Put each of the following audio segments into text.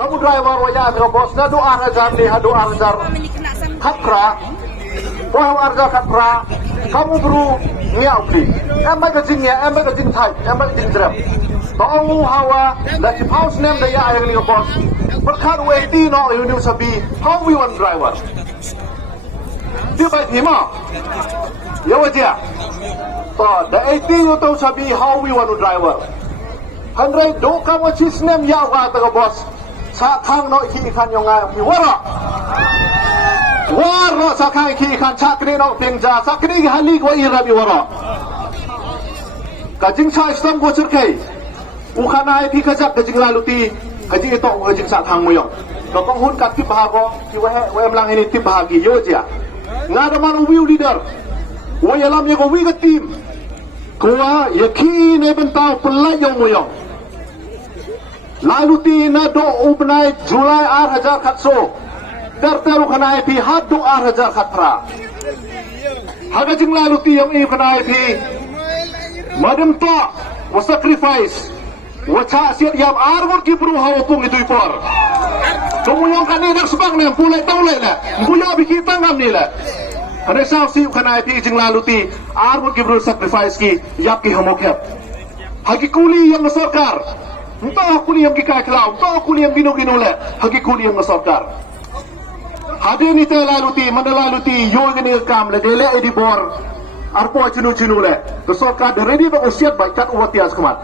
kamu driver wajah ke bos na doa ajar ni hadu ajar khatra wah ajar khatra kamu bro niau beli em mai ke jing ya em mai ke jing thai em mai ke jing drep tong hawa la chi house name da ya ai ni ke bos berkat wedi no you sabi how we want driver dia baik ni ma ya wajah to the 18 you to sabi how we want driver Handrai do kamu cisnem ya wa ta bos sa khang no ki khan yong ai mi wara sa khang ki khan cha kre no pengja sa kre hali ko ira bi wara ka jing cha islam ko churkai u khana ai pi khajak ka jing laluti ka ji to ka jing sa khang mo yong ka kong hun ka ti ba ko ki wa he wa mlang ini ti ba gi yo ja nga da man wiu leader wa yalam ye ko wi ka team kuwa yaki ne bentau pelai yang moyong lalu ti na do ubnai Julai 8,000 khatso terteru kanai pi hadu 8,000 khatra haga jing lalu ti yang i kanai pi madam to wa sacrifice wa cha siat yam argon ki bru hawa pung itu ipor kemoyong kan ni nak sebang ne pulai taulai la buya bi kita ngam ni la Ada saksi kanai pi jing lalu ti armo ki bro sacrifice ki yap ki hamok hep hagi kuli yang sarkar entah kuli yang ki ka klau entah kuli yang gino le hagi kuli yang sarkar hade ni te lalu ti man lalu ti yo gene kam le dele edi bor arpo chinu le to sarkar de ready ba usiat ba kat uwatias kemat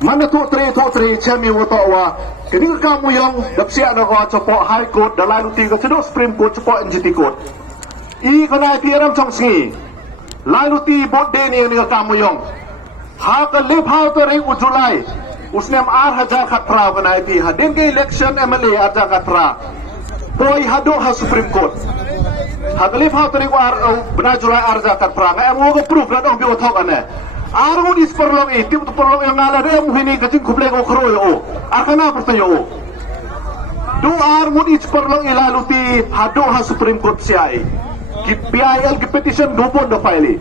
mana tu tre chemi woto wa kini kamu yang dapsia na ko chopo high court da lalu ti ko chido supreme court chopo NGT court I kanai pi ram chong singi lalu ti bot de ni ni kamu yong ha ka live how to re Julai usne am 8,000 khatra kanai pi ha den ke election MLA arja khatra boy hado ha supreme court ha ka live how to re bna Julai arja khatra ga am go proof ra dong bi othok ane argo is perlong e ti perlong yang ngala re mu hini ka jing khuble ko khro yo akana pertayo do argo is perlong lalu ti hado ha supreme court siai ki PIL ki petition dupon do file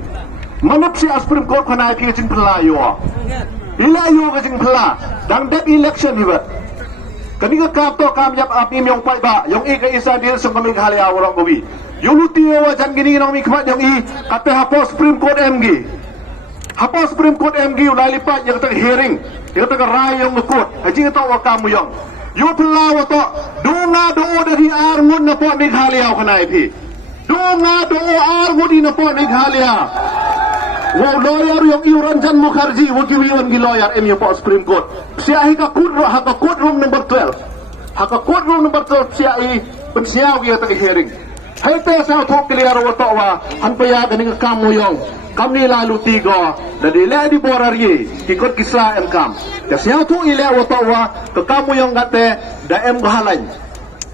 manap si Supreme Court khana ki jing phla yo ka jing phla dang that election hiba kani ka kap to kam yap apni myong pai ba yong e ka isa dir sung kami khale awrong gobi yuluti wa jan gini no mi khmat yong i kate hapo Supreme Court MG hapo Supreme Court MG ulali pa yang ta hearing yang ta rai yong court ajing to wa kam yong yu phla wa to dunga do dari armun na po mi khale aw khana pi Dunga do argudi na po Meghalaya. Wow lawyer yung Iranjan Mukherjee, wag iwan gi lawyer MU po Supreme Court. Siya ay haka courtroom number 12. Haka courtroom number 12 siya ay pagsiyaw gi ta hearing. Hay te sa to clear wa to wa hanpaya ganing kamu yung kami lalu tigo na dile di borarye kikot kisla em kam. Kasi to ile wa to wa kamu yung gate da em gahalan.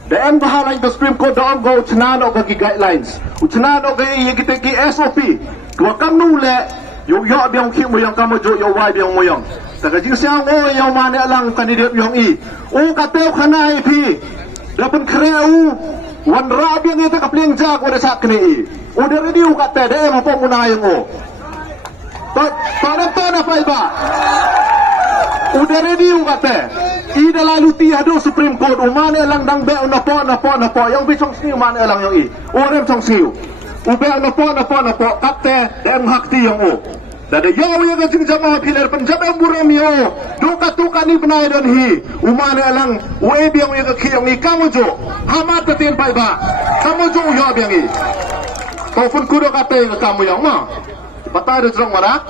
Dan bahala yung Supreme Court doon go uchnano ka guidelines. Uchnano ka kita ki SOP. Kung kanule yung yo biyong ki mo yung kamo jo yo wai biyong mo yung. Taga jing siya mo yung mani alang kandidat yung i. O kateo kanai pi. Dapat kreu wan rabi ang ito kapling jak wala sa kini i. O dari di ukate de mo po muna yung o. To na pa iba. O dari di ukate. Ida lalu ti hado Supreme Court umane lang dang be na po yang bichong siu umane lang yung i orem chong siu ube na po katte dem hak ti yung o dada yaw yung jing jama pilar panjab ang buram yo duka tuka ni benai dan hi umane lang uebi yung i kamu jo hamat patin pa iba kamu jo yo biang i tofun kudo katte kamu yung ma patay do jong mara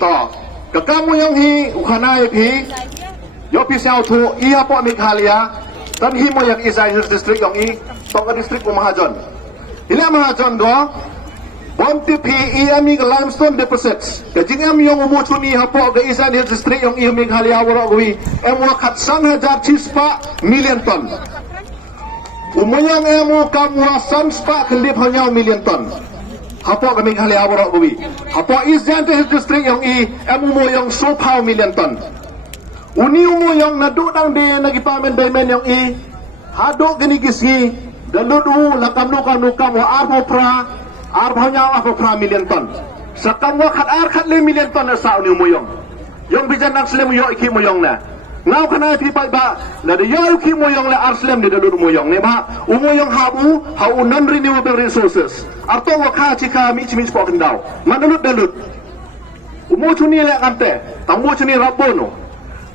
to kamu yung hi ukhanai hi yo pisau tu iya po Meghalaya dan himo yang isa district yang i tong district Mahajon ila Mahajon do bonti pi ami limestone deposits kajing am yang umuchu ni hapo ga isa district yang i Meghalaya wara gwi em wakat 1,000 chispa million ton umayang emu kamwa sanspa kendip hanya million ton hapo ga Meghalaya wara gwi hapo is district yang i emu mo yang sopau million ton Uni mo yung nadudang de nagipamen daymen yung i hado ginigisgi daludu lakam nukam arbo nya arbo pra million ton sa kamwa khat le million ton na sa uni mo yung bijan nak sile mo yo iki mo yung na ngau kana pi pai ba la de yo ki moyong le arslem de dalu moyong ne ba umoyong habu hau non renewable resources arto wa kha chika mi chimi spok ndau manalut dalut umo chuni le kante tamu chuni rabono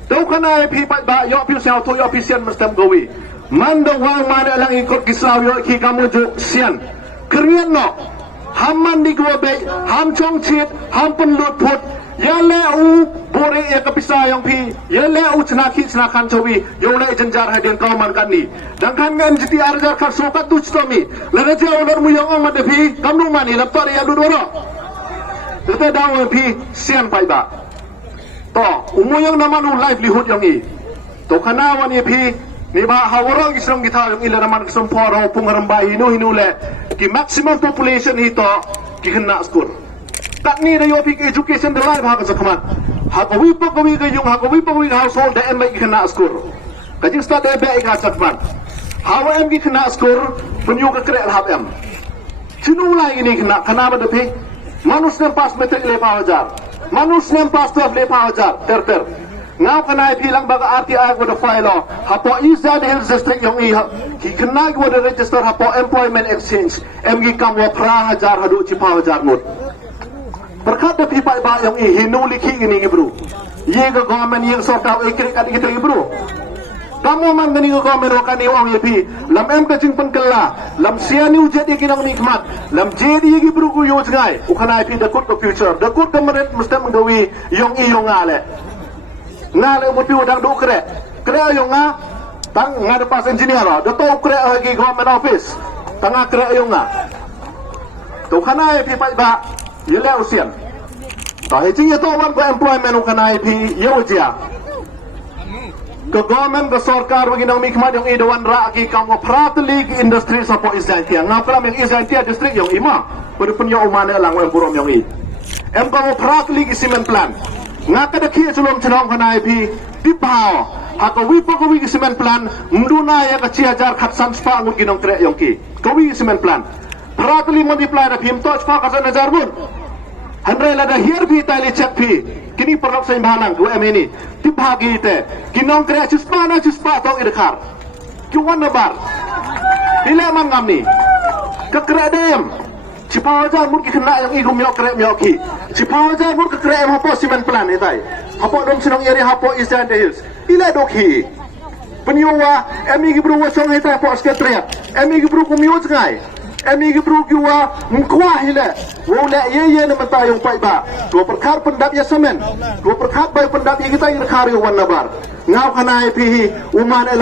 dau kana pi pai ba yo pi sao to yo pi sian mestem gowi mando wang mana lang ikut kisau yo ki kamu ju sian krian no hamman di gua be ham chong chit ham pen lut put ya le u bore ya kapisa yang pi ya le u chna ki chna khan chowi yo le janjar ha den kaw man kan ni dang khan ngan jiti arjar kha so ka tu chtomi le re ja olor mu yang ma de pi kamnu mani la tor ya du do ro te daw pi sian pai ba to umu yang namanu livelihood yang i to kana wani pi ni ba hawara isang gita yung ila naman kusong poro pungaramba hinu le ki maximum population hito ki kena skor tak ni da yopi education de live haka sakaman hakawi pa kawi kayong hakawi pa kawi household da emay ki kena skor kajing sta da ebe ika sakaman hawa em ki kena skor punyo ka kre alhab em sinulay ini kena ba dapi manus nem pas metek le pahajar manus nem pas tuaf le pahajar ter ngau kana pilang baga RTI with the file hapo Eastern Hills District yung ki kana with the register hapo employment exchange MG kamwa pra hajar hadu chipa hajar mut berkat de pipa ba yung hinuli ki ini bro ye ga government yang sort out ikri kan ikri bro kamu man gani ko government ro kan yung yepi lam em ka jing pankala lam siani ujet ikinang nikmat lam jedi gi bro ku yo jngai ukana pi the good future the good government mesti menggawi yung ngale ngale mo piu dang do kre ayong nga tang nga de pas engineer ro do to kre gi government office tang nga kre ayong nga to kana pi pai ba yele usian to he jing to wan ko employment kana pi yo jia ke government ke sarkar bagi nang mikmat yung idawan ra gi kam pratli gi industry sa po isantia nga pram yung isantia district yung ima pud pun yo umane lang wen burom yung i em kam pratli gi cement plant nga kada ki sulom chnong kana pi tipao hakawi pa kawi cement plan mduna ya ka 6000 khatsan spa ngut ginong tre yong ki kawi cement plan pratli multiply ra phim to spa ka 1000 bun hanre la da hier bi tali check pi kini perlok sai balang ko emeni tipagi te ginong tre spa na spa to idkhar kiwan na bar ile man ngamni ka kredem Cipawajar mur ki kena yang igum yok krep yok ki. Cipawajar mur ke krep hapo cement plan itai. Hapo dom sinong area hapo Eastern Hills. Ila dok hi. Penyuwa emi gi bru wasong itai hapo sketret. Emi gi bru kumyot ngai. Emi gi bru giwa mkwa hile. Wala ye na matayong pai ba. Dua perkar pendap ya semen. Dua perkar bai pendap ya kita ir kari wan nabar. Ngau kana pi uman elang